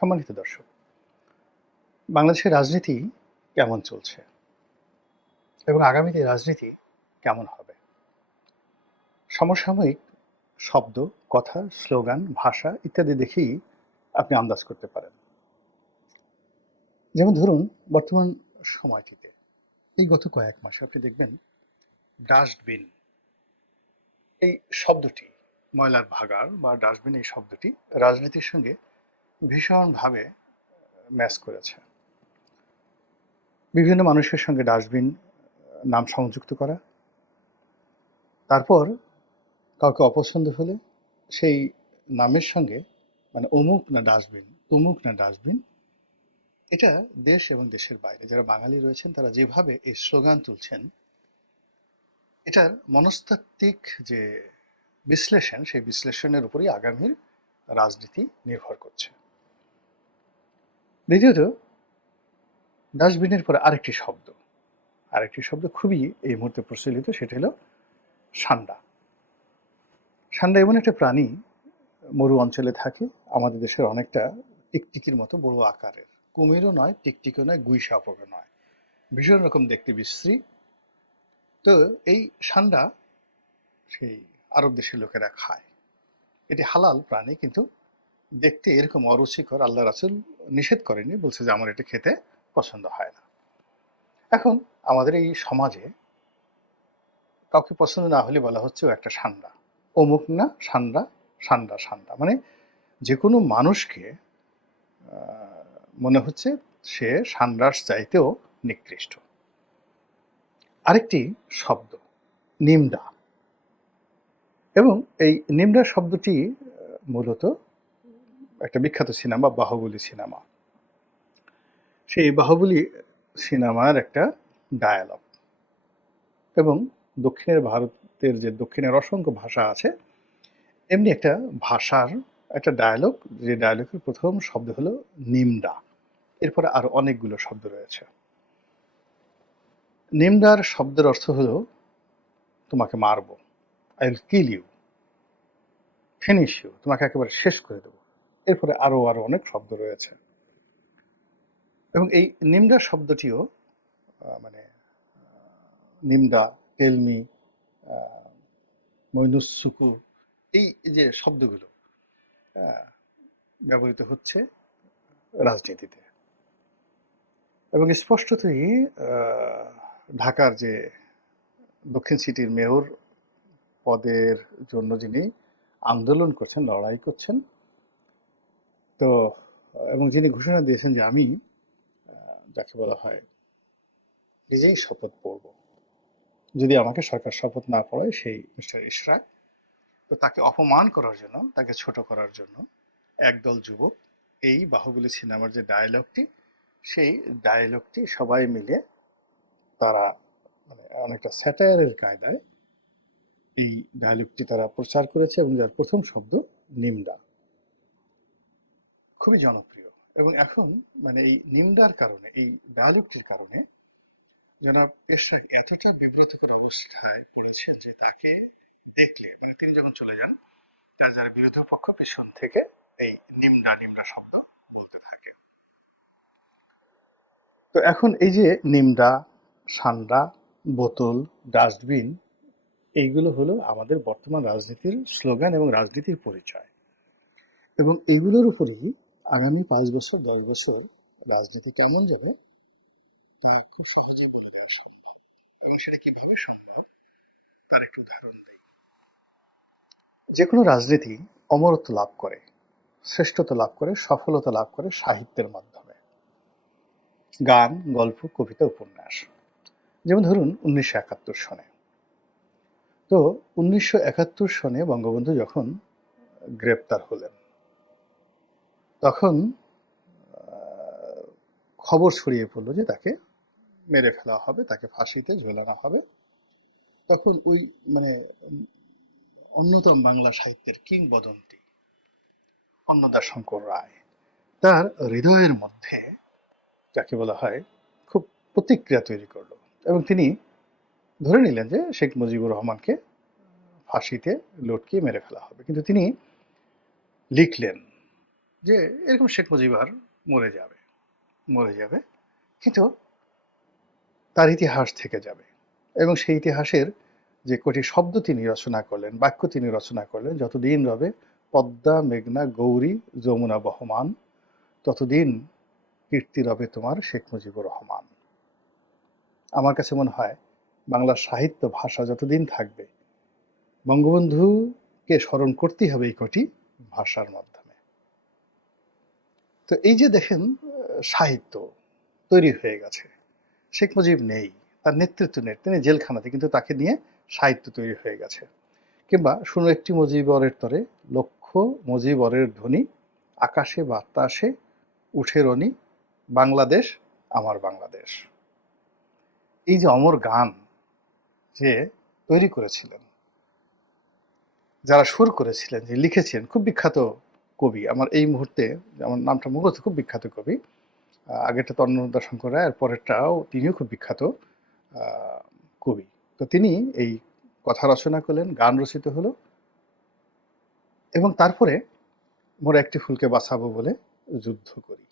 সম্মানিত দর্শক, বাংলাদেশের রাজনীতি কেমন চলছে এবং আগামীতে রাজনীতি কেমন হবে? সমসাময়িক শব্দ, কথা, স্লোগান, ভাষা ইত্যাদি দেখেই আপনি আন্দাজ করতে পারেন। যেমন ধরুন, বর্তমান সময়টিতে, এই গত কয়েক মাসে আপনি দেখবেন ডাস্টবিন, এই শব্দটি, ময়লার ভাগার বা ডাস্টবিন, এই শব্দটি রাজনীতির সঙ্গে ভীষণভাবে ম্যাচ করেছে। বিভিন্ন মানুষের সঙ্গে ডাস্টবিন নাম সংযুক্ত করা। তারপর কাউকে অপছন্দ হলে সেই নামের সঙ্গে মানে অমুক না ডাস্টবিন, তমুক না ডাস্টবিন, এটা দেশ এবং দেশের বাইরে যারা বাঙালি রয়েছেন, তারা যেভাবে এই স্লোগান তুলছেন, এটার মনস্তাত্ত্বিক যে বিশ্লেষণ, সেই বিশ্লেষণের উপরই আগামীর রাজনীতি নির্ভর করছে। দ্বিতীয়ত ডাস্টবিনের পরে আরেকটি শব্দ। আরেকটি শব্দ খুবই এই মুহূর্তে প্রচলিত, সেটা হলো সান্ডা। সান্ডা এমন একটা প্রাণী মরু অঞ্চলে থাকে, আমাদের দেশের অনেকটা টিকটিকির মতো বড় আকারের। কুমিরও নয়, টিকটিকও নয় গুই সাপকও নয়। ভীষণ রকম দেখতে বিশ্রী। তো এই সান্ডা সেই আরব দেশের লোকেরা খায়। এটি হালাল প্রাণী, কিন্তু দেখতে এরকম অরুচিকর আল্লাহ রাসুল নিষেধ করেনি বলছে যে আমার এটা খেতে পছন্দ হয় না। এখন আমাদের এই সমাজে কাউকে পছন্দ না হলে বলা হচ্ছে ও একটা সান্ডা। অমুক না, সান্ডা সান্ডা সান্ডা। মানে যে কোনো মানুষকে মনে হচ্ছে সে সান্ডার চাইতেও নিকৃষ্ট। আরেকটি শব্দ, নিমডা। এবং এই নিমডা শব্দটি মূলত একটা বিখ্যাত সিনেমা, বাহুবলী সিনেমা। সেই বাহুবলী সিনেমার একটা ডায়ালগ এবং দক্ষিণের ভারতের যে দক্ষিণের অসংখ্য ভাষা আছে, এমনি একটা ভাষার একটা ডায়ালগ যে ডায়ালগের প্রথম শব্দ হলো নিমডা। এরপরে আরও অনেকগুলো শব্দ রয়েছে। নিমডার শব্দের অর্থ হলো, তোমাকে মারবো। I will kill you finish you তোমাকে একেবারে শেষ করে দেবো। এরপরে আরও আরও অনেক শব্দ রয়েছে। এবং এই নিমডা শব্দটিও মানে নিমডা টেলমি মৈনুসুকু, এই যে শব্দগুলো ব্যবহৃত হচ্ছে রাজনীতিতে। এবং স্পষ্টতই ঢাকার যে দক্ষিণ সিটির মেয়র পদের জন্য যিনি আন্দোলন করছেন, লড়াই করছেন তো, এবং যিনি ঘোষণা দিয়েছেন যে আমি যাকে বলা হয় নিজেই শপথ পড়ব। যদি আমাকে সরকার শপথ না পড়ায় সেই মিস্টার ইশরাক, তো তাকে অপমান করার জন্য, তাকে ছোট করার জন্য একদল যুবক এই বাহুবলী সিনেমার যে ডায়ালগটি সেই ডায়ালগটি সবাই মিলে তারা মানে অনেকটা স্যাটায়ারের কায়দায় এই ডায়ালগটি তারা প্রচার করেছে এবং যার প্রথম শব্দ নিমডা খুবই জনপ্রিয়। এবং এখন মানে এই নিমডার কারণে, এই ডায়ালগটির কারণে জনাব এরশাদ এতটা বিব্রতকর অবস্থায় পড়েছেন যে তাকে দেখলে মানে তিনি যখন চলে যান, তার যারা বিরোধী পক্ষ পেছন থেকে এই নিমডা নিমডা শব্দ বলতে থাকে। তো এখন এই যে নিমডা, সান্ডা, বোতল, ডাস্টবিন, এইগুলো হলো আমাদের বর্তমান রাজনীতির স্লোগান এবং রাজনীতির পরিচয়। এবং এইগুলোর উপরেই আগামী পাঁচ বছর, দশ বছর রাজনীতি কেমন যাবে? তা খুব সহজেই বলে দেওয়া সম্ভব। এবং সেটা কীভাবে সম্ভব? তার একটু উদাহরণ দেই। যে কোনো রাজনীতি অমরত্ব লাভ করে শ্রেষ্ঠতা লাভ করে, সফলতা লাভ করে সাহিত্যের মাধ্যমে। গান, গল্প, কবিতা, উপন্যাস। যেমন ধরুন উনিশশো একাত্তর সনে। তো উনিশশো একাত্তর সনে বঙ্গবন্ধু যখন গ্রেপ্তার হলেন তখন খবর ছড়িয়ে পড়ল যে তাকে মেরে ফেলা হবে, তাকে ফাঁসিতে ঝোলানো হবে। তখন ওই মানে অন্যতম বাংলা সাহিত্যের কিংবদন্তি অন্নদাশঙ্কর রায় তার হৃদয়ের মধ্যে যাকে বলা হয় খুব প্রতিক্রিয়া তৈরি করল এবং তিনি ধরে নিলেন যে শেখ মুজিবুর রহমানকে ফাঁসিতে লটকিয়ে মেরে ফেলা হবে। কিন্তু তিনি লিখলেন যে এরকম শেখ মুজিবার মরে যাবে মরে যাবে। কিন্তু তার ইতিহাস থেকে যাবে এবং সেই ইতিহাসের যে কটি শব্দ তিনি রচনা করলেন, বাক্য তিনি রচনা করলেন, যতদিন রবে পদ্মা, মেঘনা, গৌরী, যমুনা বহমান, ততদিন কীর্তি রবে তোমার শেখ মুজিবুর রহমান। আমার কাছে মনে হয় বাংলা সাহিত্য ভাষা যতদিন থাকবে, বঙ্গবন্ধুকে স্মরণ করতেই হবে এই কটি ভাষার মাধ্যমে তো এই যে দেখেন সাহিত্য তৈরি হয়ে গেছে। শেখ মুজিব নেই, তার নেতৃত্ব নেই, তিনি জেলখানাতে, কিন্তু তাকে নিয়ে সাহিত্য তৈরি হয়ে গেছে। কিংবা শুনো একটি মুজিবরের তরে, লক্ষ মুজিবরের ধ্বনি, আকাশে বাতাসে উঠে রনি, বাংলাদেশ আমার বাংলাদেশ। এই যে অমর গান যে তৈরি করেছিলেন, যারা সুর করেছিলেন, যে লিখেছিলেন, খুব বিখ্যাত কবি। আমার এই মুহূর্তে আমার নামটা মুখস্থ খুব বিখ্যাত কবি। আগেরটা তো অন্নদা শঙ্কর রায় আর পরেরটাও তিনিও খুব বিখ্যাত কবি। তো তিনি এই কথা রচনা করলেন, গান রচিত হলো এবং তারপরে মোর একটি ফুলকে বাঁচাবো বলে যুদ্ধ করি।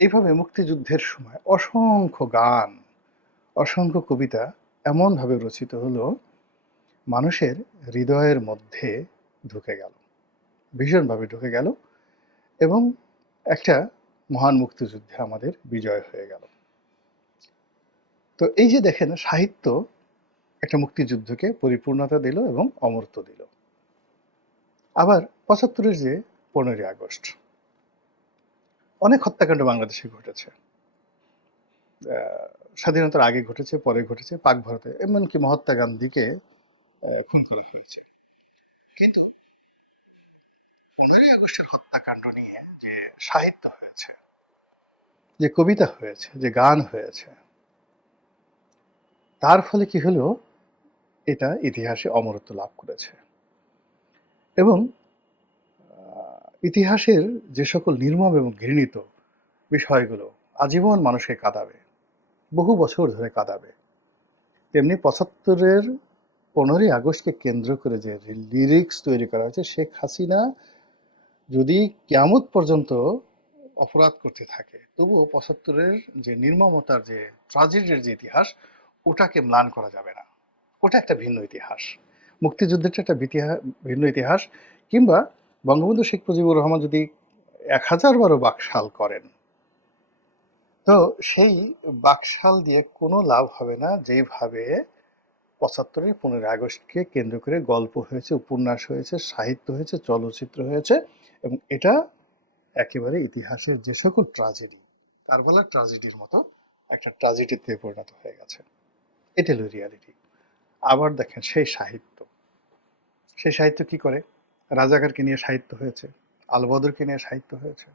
এইভাবে মুক্তিযুদ্ধের সময় অসংখ্য গান, অসংখ্য কবিতা এমনভাবে রচিত হলো, মানুষের হৃদয়ের মধ্যে ঢুকে গেল। ভীষণভাবে ঢুকে গেল এবং একটা মহান মুক্তিযুদ্ধে আমাদের বিজয় হয়ে গেল। তো এই যে দেখেন, সাহিত্য একটা মুক্তিযুদ্ধকে পরিপূর্ণতা দিল এবং অমরত্ব দিল। আবার পঁচাত্তরের যে পনেরোই আগস্ট, অনেক হত্যাকাণ্ড বাংলাদেশে ঘটেছে। স্বাধীনতার আগে ঘটেছে, পরে ঘটেছে, পাক ভারতে, এমনকি মহাত্মা গান্ধীকে খুন করা হয়েছে। কিন্তু পনেরোই আগস্টের হত্যাকাণ্ড নিয়ে যে সাহিত্য হয়েছে, যে কবিতা হয়েছে, যে গান হয়েছে, তার ফলে কি হলো? এটা ইতিহাসে অমরত্ব লাভ করেছে। এবং ইতিহাসের যে সকল নির্মম এবং ঘৃণিত বিষয়গুলো আজীবন মানুষকে কাঁদাবে, বহু বছর ধরে কাঁদাবে, তেমনি পঁচাত্তরের পনেরোই আগস্টকে কেন্দ্র করে যে লিরিক্স তৈরি করা হয়েছে, শেখ হাসিনা যদি কেয়ামত পর্যন্ত অপরাধ করতে থাকে, তবুও পঁচাত্তরের যে নির্মমতার যে ট্রাজেডির যে ইতিহাস, ওটাকে ম্লান করা যাবে না। ওটা একটা ভিন্ন ইতিহাস। মুক্তিযুদ্ধেরটা একটা ভিন্ন ইতিহাস। কিংবা বঙ্গবন্ধু শেখ মুজিবুর রহমান যদি এক হাজার বারো বাকশাল করেন, তো সেই বাকশাল দিয়ে কোনো লাভ হবে না যেভাবে পঁচাত্তরের পনেরোই আগস্টকে কেন্দ্র করে গল্প হয়েছে, উপন্যাস হয়েছে, সাহিত্য হয়েছে, চলচ্চিত্র হয়েছে। এবং এটা একেবারে ইতিহাসের যে সকল ট্রাজেডি কারবালার ট্রাজেডির মতো একটা ট্রাজেডিতে পরিণত হয়ে গেছে। এটা হলো রিয়ালিটি আবার দেখেন সেই সাহিত্য। সেই সাহিত্য কি করে? রাজাকারকে নিয়ে সাহিত্য হয়েছে, আলবদরকে নিয়ে সাহিত্য হয়েছে।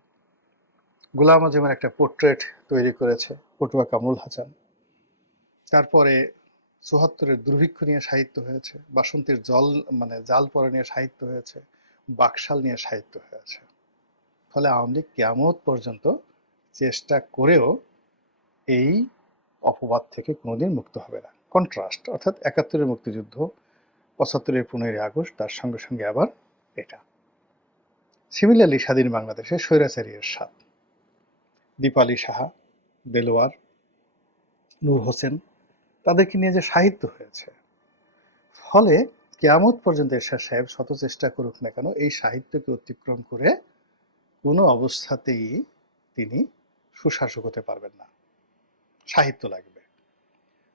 গোলাম আজমের একটা পোর্ট্রেট তৈরি করেছে, পটুয়া কামরুল হাসান। তারপরে চুহাত্তরের দুর্ভিক্ষ নিয়ে সাহিত্য হয়েছে, বাসন্তীর জল মানে জাল পরা নিয়ে সাহিত্য হয়েছে। বাকশাল নিয়ে সাহিত্য হয়েছে ফলে আওয়ামী লীগ কেয়ামত পর্যন্ত চেষ্টা করেও এই অপবাদ থেকে কোনোদিন মুক্ত হবে না। কন্ট্রাস্ট অর্থাৎ একাত্তরের মুক্তিযুদ্ধ, পঁচাত্তরের পনেরোই আগস্ট, তার সঙ্গে সঙ্গে আবার এটা। সিমিলারলি স্বাধীন বাংলাদেশে স্বৈরাচারী এরশাদ দীপালি সাহা, দেলোয়ার, নূর হোসেন, তাদেরকে নিয়ে যে সাহিত্য হয়েছে। ফলে কেয়ামত পর্যন্ত এরশাদ সাহেব শত চেষ্টা করুক না কেন, এই সাহিত্যকে অতিক্রম করে কোনো অবস্থাতেই তিনি সুশাসক হতে পারবেন না। সাহিত্য লাগবে।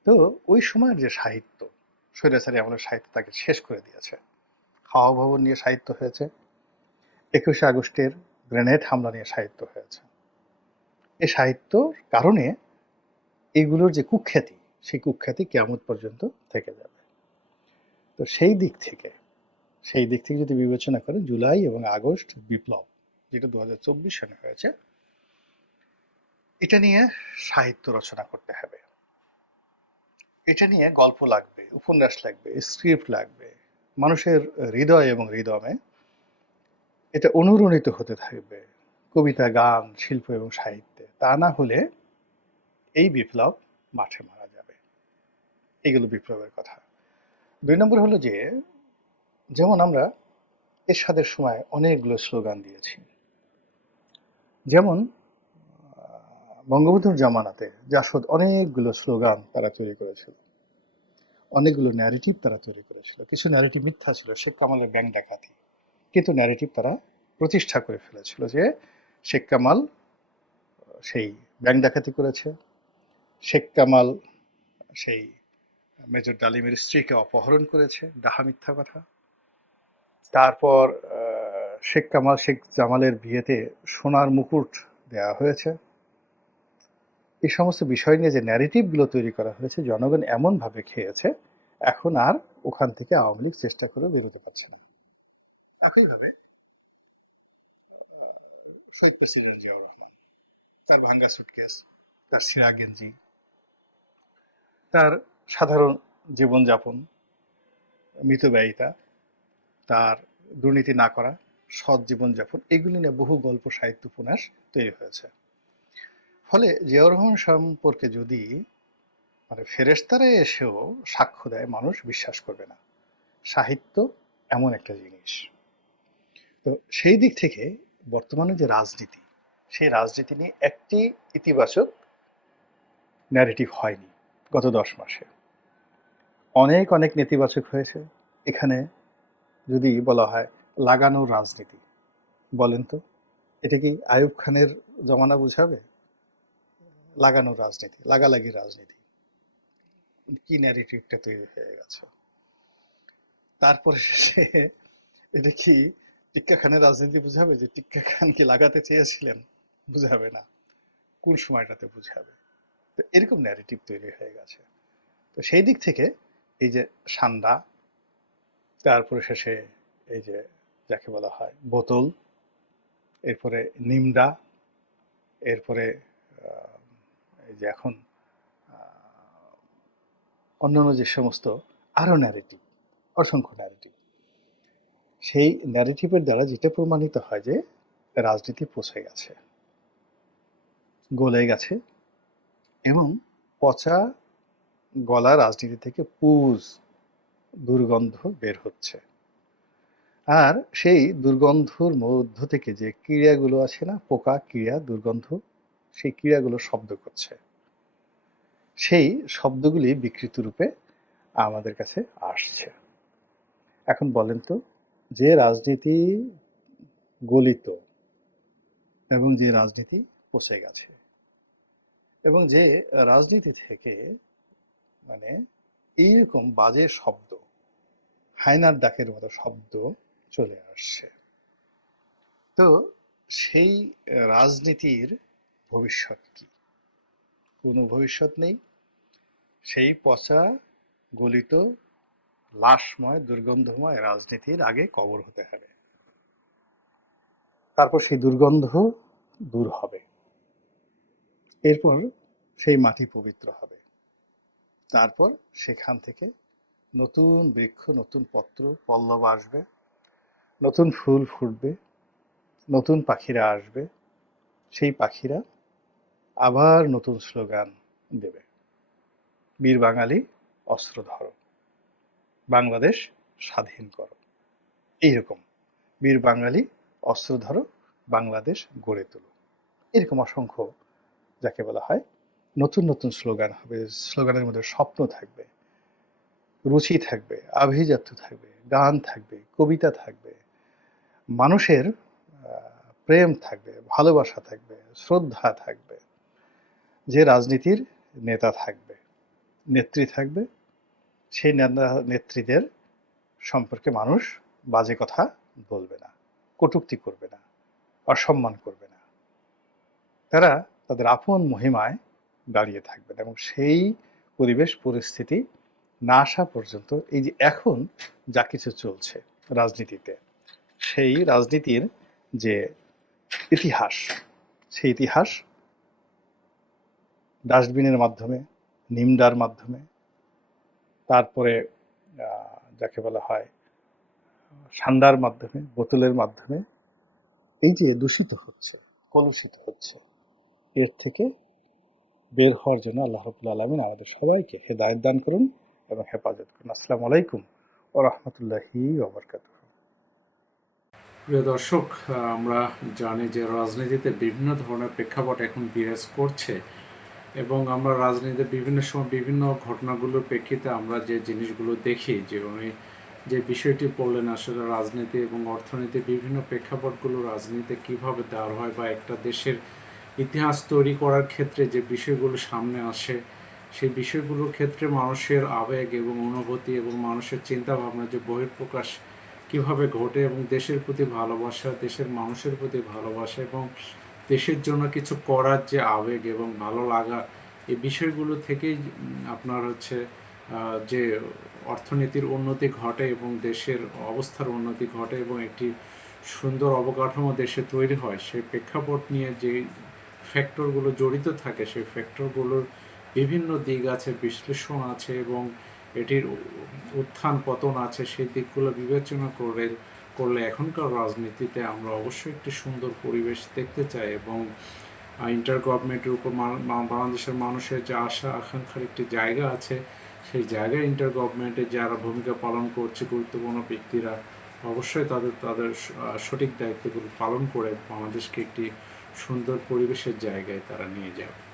তো ওই সময়ের যে সাহিত্য স্বৈরাচারী আমলের সাহিত্য তাকে শেষ করে দিয়েছে। খাওয়া ভবন নিয়ে সাহিত্য হয়েছে। একুশে আগস্টের গ্রেনেড হামলা নিয়ে সাহিত্য হয়েছে। এই সাহিত্যর কারণে এইগুলোর যে কুখ্যাতি, সেই কুখ্যাতি কেমন পর্যন্ত থেকে যাবে। তো সেই দিক থেকে, সেই দিক থেকে যদি বিবেচনা করে জুলাই এবং আগস্ট বিপ্লব, যেটা দু সালে হয়েছে, এটা নিয়ে সাহিত্য রচনা করতে হবে। এটা নিয়ে গল্প লাগবে, উপন্যাস লাগবে স্ক্রিপ্ট লাগবে, মানুষের হৃদয় এবং হৃদমে এটা অনুরণিত হতে থাকবে, কবিতা, গান, শিল্প এবং সাহিত্যে। তা না হলে এই বিপ্লব মাঠে মারা যাবে। এগুলো বিপ্লবের কথা। দুই নম্বর হলো যে, যেমন আমরা এরশাদের সময় অনেকগুলো স্লোগান দিয়েছি। যেমন বঙ্গবন্ধুর জামানাতে জাসদ অনেকগুলো স্লোগান তারা তৈরি করেছিল। অনেকগুলো ন্যারেটিভ তারা তৈরি করেছিল। কিছু ন্যারেটিভ মিথ্যা ছিল, শেখ কামালের ব্যাংক ডাকাতি। কিন্তু ন্যারেটিভ তারা প্রতিষ্ঠা করে ফেলেছিল যে, শেখ কামাল সেই ব্যাংক ডাকাতি করেছে। শেখ কামাল, সেই মেজর ডালিমের স্ত্রীকে অপহরণ করেছে, ডাহা মিথ্যা কথা। তারপর শেখ কামাল, শেখ জামালের বিয়েতে সোনার মুকুট দেওয়া হয়েছে। এই সমস্ত বিষয় নিয়ে যে ন্যারেটিভগুলো তৈরি করা হয়েছে, জনগণ এমনভাবে খেয়েছে, এখন আর ওখান থেকে আওয়ামী লীগ চেষ্টা করে বেরোতে পারছে না। একইভাবে শহীদ প্রেসিডেন্ট জিয়াউর রহমান, তার ভাঙ্গা সুটকেস তার সিরা গেঞ্জি তার সাধারণ জীবনযাপন মিতব্যয়িতা তার দুর্নীতি না করা, সৎ জীবনযাপন, এগুলি নিয়ে বহু গল্প, সাহিত্য, উপন্যাস তৈরি হয়েছে। ফলে জিয়াউর রহমান সম্পর্কে যদি মানে ফেরেস্তারা এসেও সাক্ষ্য দেয়, মানুষ বিশ্বাস করবে না। সাহিত্য এমন একটা জিনিস। তো সেই দিক থেকে বর্তমানে যে রাজনীতি, সেই রাজনীতি নিয়ে একটি ইতিবাচক ন্যারেটিভ হয়নি। গত দশ মাসে। অনেক অনেক নেতিবাচক হয়েছে। এখানে যদি বলা হয় লাগানোর রাজনীতি, বলেন তো, এটা কি আয়ুব খানের জমানা বুঝাবে? লাগানোর রাজনীতি লাগালাগির রাজনীতি। কি ন্যারেটিভটা তৈরি হয়ে গেছে? তারপরে শেষে এটা কি টিক্কা খানের রাজনীতি বুঝাবে যে টিক্কা খান কি লাগাতে চেয়েছিলেন? বুঝাবে না। কোন সময়টাতে বুঝাবে? তো এরকম ন্যারেটিভ তৈরি হয়ে গেছে। তো সেই দিক থেকে এই যে সান্ডা, তারপরে শেষে এই যে যাকে বলা হয় বোতল, এরপরে নিমডা, এরপরে এই যে এখন অন্যান্য যে সমস্ত আরও ন্যারেটিভ অসংখ্য ন্যারেটিভ সেই ন্যারেটিভের দ্বারা যেটা প্রমাণিত হয় যে রাজনীতি পৌঁছে গেছে, গলে গেছে এবং পচা গলা রাজনীতি থেকে পুজ দুর্গন্ধ বের হচ্ছে। আর সেই দুর্গন্ধর মধ্য থেকে যে ক্রিয়াগুলো আছে না, পোকা, ক্রিয়া, দুর্গন্ধ, সেই ক্রিয়াগুলো শব্দ করছে। সেই শব্দগুলি বিকৃত রূপে আমাদের কাছে আসছে। এখন বলেন তো, যে রাজনীতি গলিত এবং যে রাজনীতি পচে গেছে এবং যে রাজনীতি থেকে মানে এইরকম বাজে শব্দ, হায়নার ডাকের মতো শব্দ চলে আসছে। তো সেই রাজনীতির ভবিষ্যৎ কি? কোনো ভবিষ্যৎ নেই। সেই পচা, গলিত, লাশময়, দুর্গন্ধময় রাজনীতির আগে কবর হতে হবে। তারপর সেই দুর্গন্ধ দূর হবে। এরপর সেই মাটি পবিত্র হবে। তারপর সেখান থেকে নতুন বৃক্ষ, নতুন পত্র, পল্লব আসবে, নতুন ফুল ফুটবে, নতুন পাখিরা আসবে, সেই পাখিরা আবার নতুন স্লোগান দেবে। বীর বাঙালি, অস্ত্র ধরো, বাংলাদেশ স্বাধীন করো। এইরকম, বীর বাঙালি, অস্ত্র ধরো, বাংলাদেশ গড়ে তোলো। এরকম অসংখ্য যাকে বলা হয় নতুন নতুন স্লোগান হবে। স্লোগানের মধ্যে স্বপ্ন থাকবে, রুচি থাকবে, আভিজাত্য থাকবে, গান থাকবে, কবিতা থাকবে, মানুষের প্রেম থাকবে, ভালোবাসা থাকবে, শ্রদ্ধা থাকবে, যে রাজনীতির নেতা থাকবে, নেত্রী থাকবে, সেই নেতা, নেত্রীদের সম্পর্কে মানুষ বাজে কথা বলবে না, কটূক্তি করবে না, অসম্মান করবে না। তারা তাদের আপন মহিমায় দাঁড়িয়ে থাকবেন এবং সেই পরিবেশ পরিস্থিতি না আসা পর্যন্ত, এই যে এখন যা কিছু চলছে রাজনীতিতে, সেই রাজনীতির যে ইতিহাস, সেই ইতিহাস ডাস্টবিনের মাধ্যমে, নিমডার মাধ্যমে, তারপরে যাকে বলা হয়, সান্ডার মাধ্যমে, বোতলের মাধ্যমে, এই যে দূষিত হচ্ছে, কলুষিত হচ্ছে। এর থেকে বের হওয়ার জন্য আল্লাহ রবুল আলমিন আমাদের সবাইকে হেদায়ত দান করুন এবং হেফাজত করুন। আসসালামু আলাইকুম ও রহমতুল্লাহি ওবরকাত প্রিয় দর্শক, আমরা জানি যে রাজনীতিতে বিভিন্ন ধরনের প্রেক্ষাপট এখন বিরাজ করছে এবং আমরা রাজনীতিতে বিভিন্ন সময় বিভিন্ন ঘটনাগুলোর প্রেক্ষিতে আমরা যে জিনিসগুলো দেখি, যে উনি যে বিষয়টি পড়লেন আসলে রাজনীতি এবং অর্থনীতি বিভিন্ন প্রেক্ষাপটগুলো রাজনীতিতে কীভাবে দেওয়া হয় বা একটা দেশের ইতিহাস তৈরি করার ক্ষেত্রে যে বিষয়গুলো সামনে আসে, সেই বিষয়গুলোর ক্ষেত্রে মানুষের আবেগ এবং অনুভূতি এবং মানুষের চিন্তা ভাবনা যে বহিঃপ্রকাশ কীভাবে ঘটে এবং দেশের প্রতি ভালোবাসা, দেশের মানুষের প্রতি ভালোবাসা এবং দেশের জন্য কিছু করার যে আবেগ এবং ভালো লাগা, এই বিষয়গুলো থেকেই আপনার হচ্ছে যে অর্থনীতির উন্নতি ঘটে এবং দেশের অবস্থার উন্নতি ঘটে এবং একটি সুন্দর অবকাঠামো দেশে তৈরি হয়, সেই প্রেক্ষাপট নিয়ে যে ফ্যাক্টরগুলো জড়িত থাকে, সেই ফ্যাক্টরগুলোর বিভিন্ন দিক আছে, বিশ্লেষণ আছে এবং এটির উত্থান পতন আছে, সেই দিকগুলো বিবেচনা করে, করলে এখনকার রাজনীতিতে আমরা অবশ্যই একটি সুন্দর পরিবেশ দেখতে চাই এবং ইন্টার গভর্নমেন্টের উপর বাংলাদেশের মানুষের যে আশা, আকাঙ্ক্ষার একটি জায়গা আছে, সেই জায়গায় ইন্টার গভর্নমেন্টে যারা ভূমিকা পালন করছে, গুরুত্বপূর্ণ ব্যক্তিরা অবশ্যই তাদের তাদের সঠিক দায়িত্বগুলো পালন করে বাংলাদেশকে একটি সুন্দর পরিবেশের জায়গায় তারা নিয়ে যাবে।